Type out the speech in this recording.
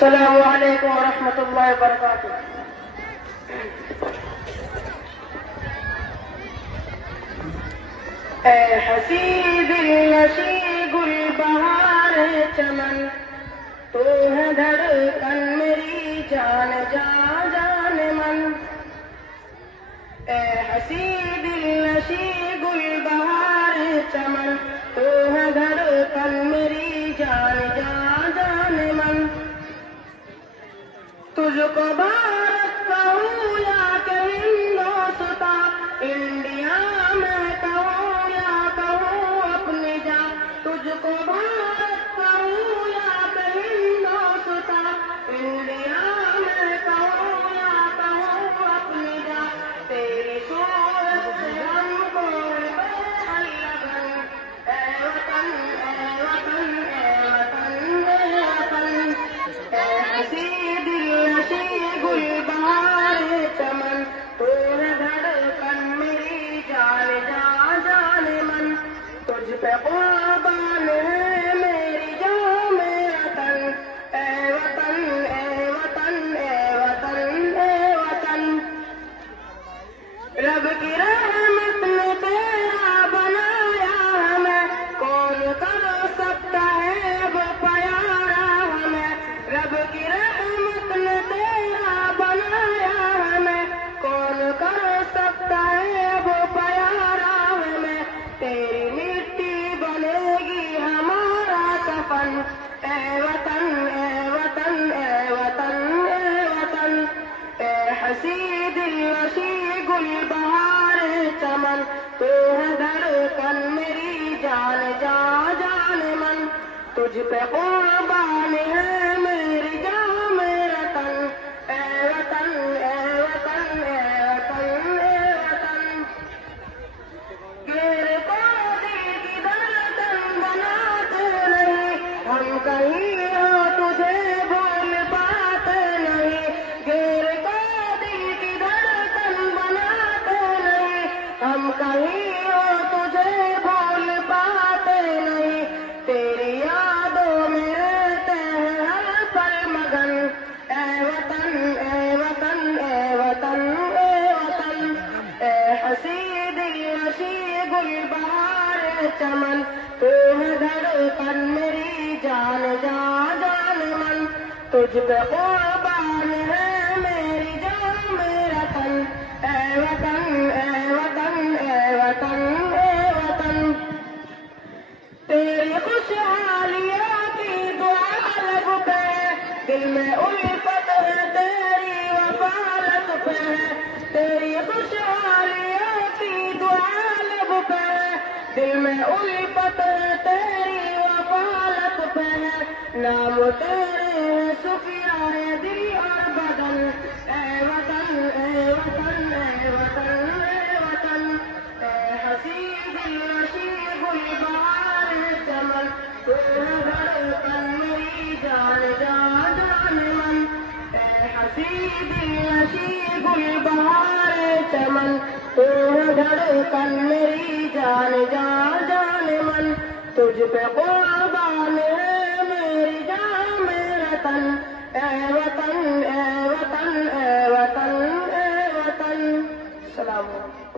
السلام علیکم ورحمۃ اللہ وبرکاتہ۔ اے حسی دل نشی گل بہار چمن، تو ہے دھڑکن میری جان جا جان من۔ اے حسی دل نشی گل بہار چمن، تو ہے دھڑکن میری جان جا جان من۔ تجھ کو بھارت کہوں یا کہ ہندوستان، انڈیا میں کہوں یا کہوں اپنی جان۔ تجھ کو بھارت کہوں یا کہ ہندوستان، انڈیا میں کہوں یا کہوں اپنی جان۔ تیری صورت سے ہم کو لگن، اے وطن اے وطن اے وطن اے وطن۔ اے حسی گل بہار چمن، تو ہے دھڑکن میری جان جا جان من۔ تجھ پہ قربان ہے میری جان میرا تن، اے وطن اے وطن اے وطن اے وطن۔ رب کی رحمت نے تیرا بنایا ہمیں، کون کر سکتا ہے وہ پیارا ہمیں۔ رب کی رحمت نے تیرا بنایا ہمیں، کون کر سکتا ہے وہ پیارا ہمیں۔ تیری مٹی بنے گی ہمارا کفن، اے وطن اے وطن اے وطن اے وطن۔ اے حسی دل نشی گل بہار چمن، تو ہے دھڑکن میری جان جا جان من۔ تجھ پہ قربان ہے میری جان میرا تن، اے وطن اے وطن اے وطن اے وطن۔ گھیر کو دل کی دھڑکن بناتے نہیں، ہم کہیں ہو تجھے بھول پاتے نہیں۔ گھیر کو دل کی دھڑکن بناتے نہیں، ہم کہیں ہو تجھے بھول پاتے نہیں۔ تیری یادوں میں رہتے ہیں ہر پل مگن، اے وطن اے وطن اے وطن اے وطن۔ اے حسی دل نشی گل بہار چمن، تو ہے دھڑکن میری جان جا جان من۔ تجھ پہ قربان ہے میری جان میرا تن، اے وطن اے وطن اے وطن اے وطن۔ تیری خوشحالیوں کی دعا لب پہ، دل میں الفت ہے تیری وفالت پہ۔ تیری خوشحالیوں کی دعا لب پہ، دل میں الفت ہے تیری وفالت پہ۔ نام تیرے سفیاء دل اور بدن، اے وطن اے وطن اے وطن اے وطن۔ اے حسی دل نشی گل بہار چمن، تو ہے دھڑکن میری جان جا جان من۔ اے حسی دل نشی گل بہار چمن، تو ہے دھڑکن میری جان جا جان من۔ تجھ پہ قربان ہے میری جان میرا تن، اے وطن اے وطن اے وطن اے وطن۔ السلام علیکم۔